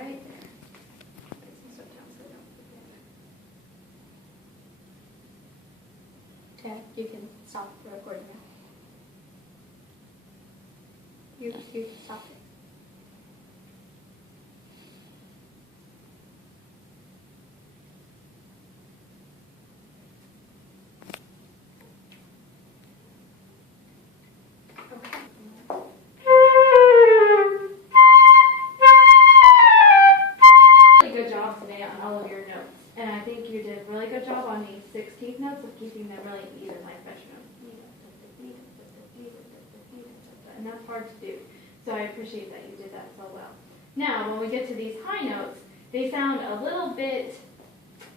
right there. Write some stuff down so I don't forget. Okay, you can stop the recording now. You can stop it. And I think you did a really good job on the 16th notes of keeping them really even, like metronome. And that's hard to do. So I appreciate that you did that so well. Now, when we get to these high notes, they sound a little bit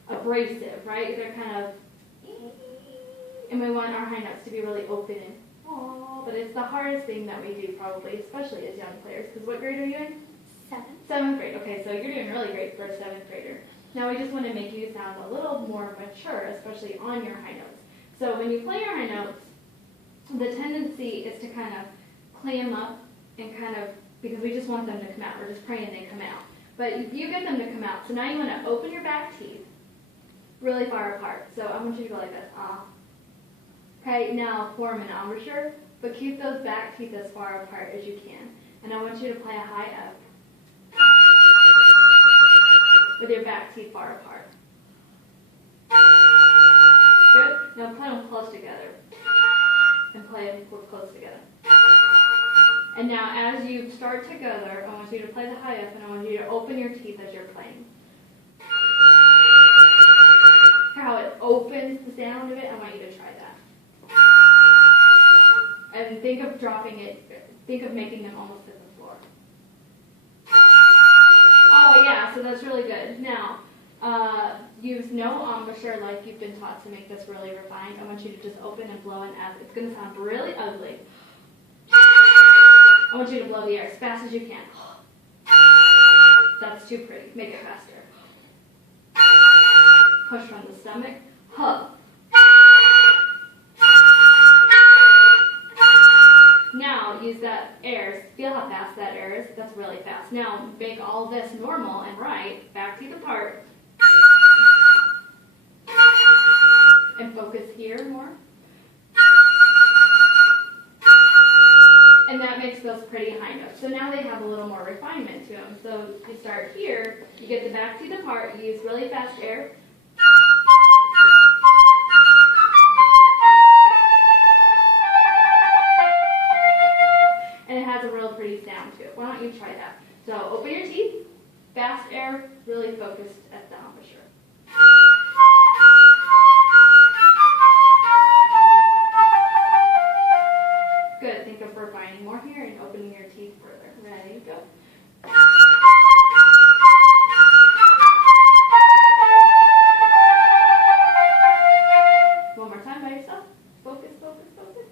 abrasive, right? They're kind of, and we want our high notes to be really open and, but it's the hardest thing that we do probably, especially as young players. Because what grade are you in? 7th grade. Okay, so you're doing really great for a 7th grader. Now we just want to make you sound a little more mature, especially on your high notes. So when you play your high notes, the tendency is to kind of clam up and kind of, because we just want them to come out. We're just praying they come out. But you get them to come out. So now you want to open your back teeth really far apart. So I want you to go like this. Okay, now form an embouchure, but keep those back teeth as far apart as you can. And I want you to play a high F with your back teeth far apart. Good. Now play them close together. And play them close together. And now as you start together, I want you to play the high F and I want you to open your teeth as you're playing. How it opens the sound of it, I want you to try that. And think of dropping it, think of making them almost hit the floor. Oh yeah, so that's really good. Now, use no embouchure like you've been taught to make this really refined. I want you to just open and blow an F. It's going to sound really ugly. I want you to blow the air as fast as you can. That's too pretty. Make it faster. Push from the stomach. Huh. Now use that air. Feel how fast that air is. That's really fast. Now make all this normal and right. Back teeth apart. And focus here more. And that makes those pretty high notes. So now they have a little more refinement to them. So you start here. You get the back teeth apart. You use really fast air. And it has a real pretty sound to it. Why don't you try that? So open your teeth, fast air, really focused at the embouchure. Good. Think of refining more here and opening your teeth further. Ready? Go. One more time by yourself. Focus, focus, focus.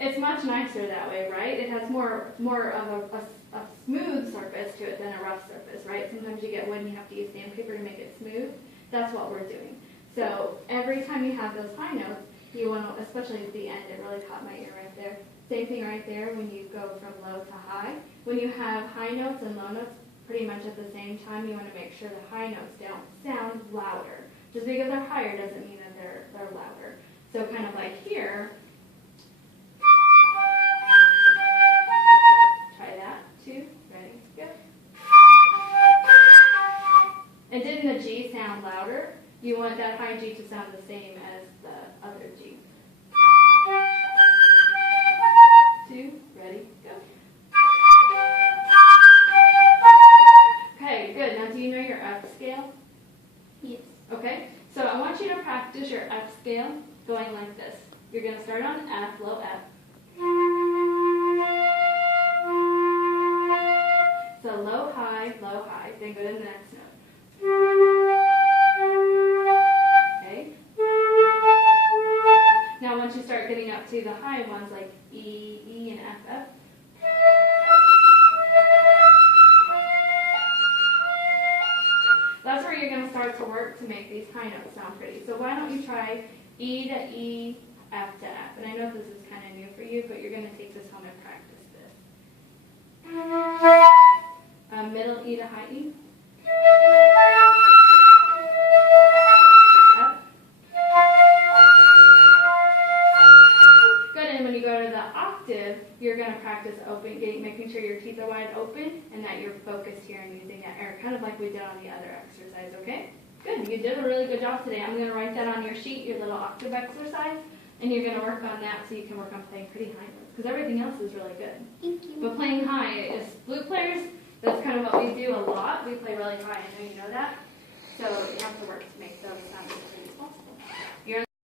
It's much nicer that way, right? It has more of a smooth surface to it than a rough surface, right? Sometimes you get wood and you have to use sandpaper to make it smooth. That's what we're doing. So every time you have those high notes, you want to, especially at the end, it really caught my ear right there. Same thing right there when you go from low to high. When you have high notes and low notes pretty much at the same time, you want to make sure the high notes don't sound louder. Just because they're higher doesn't mean that they're louder. So kind of like here, try that, 2, ready, go. And didn't the G sound louder? You want that high G to sound the same as the other G. 2, ready, go. Okay, good. Now do you know your F scale? Yes. Okay, so I want you to practice your F scale going like this. You're going to start on F, low F. So low, high, then go to the next note. Okay. Now once you start getting up to the high ones like E, E, and F, F. That's where you're going to start to work to make these high notes sound pretty. So why don't you try E to E, F to F. And I know this is kind of new for you, but you're going to take this home and practice this. Middle E to high E. F. Good, and when you go to the octave, you're going to practice making sure your teeth are wide open and that you're focused here and using that air, kind of like we did on the other exercise, okay? Good, you did a really good job today. I'm going to write that on your sheet, your little octave exercise, and you're going to work on that so you can work on playing pretty high notes, because everything else is really good. Thank you. But playing high is, flute players, that's kind of what we do a lot. We play really high, I know you know that. So you have to work to make those sounds.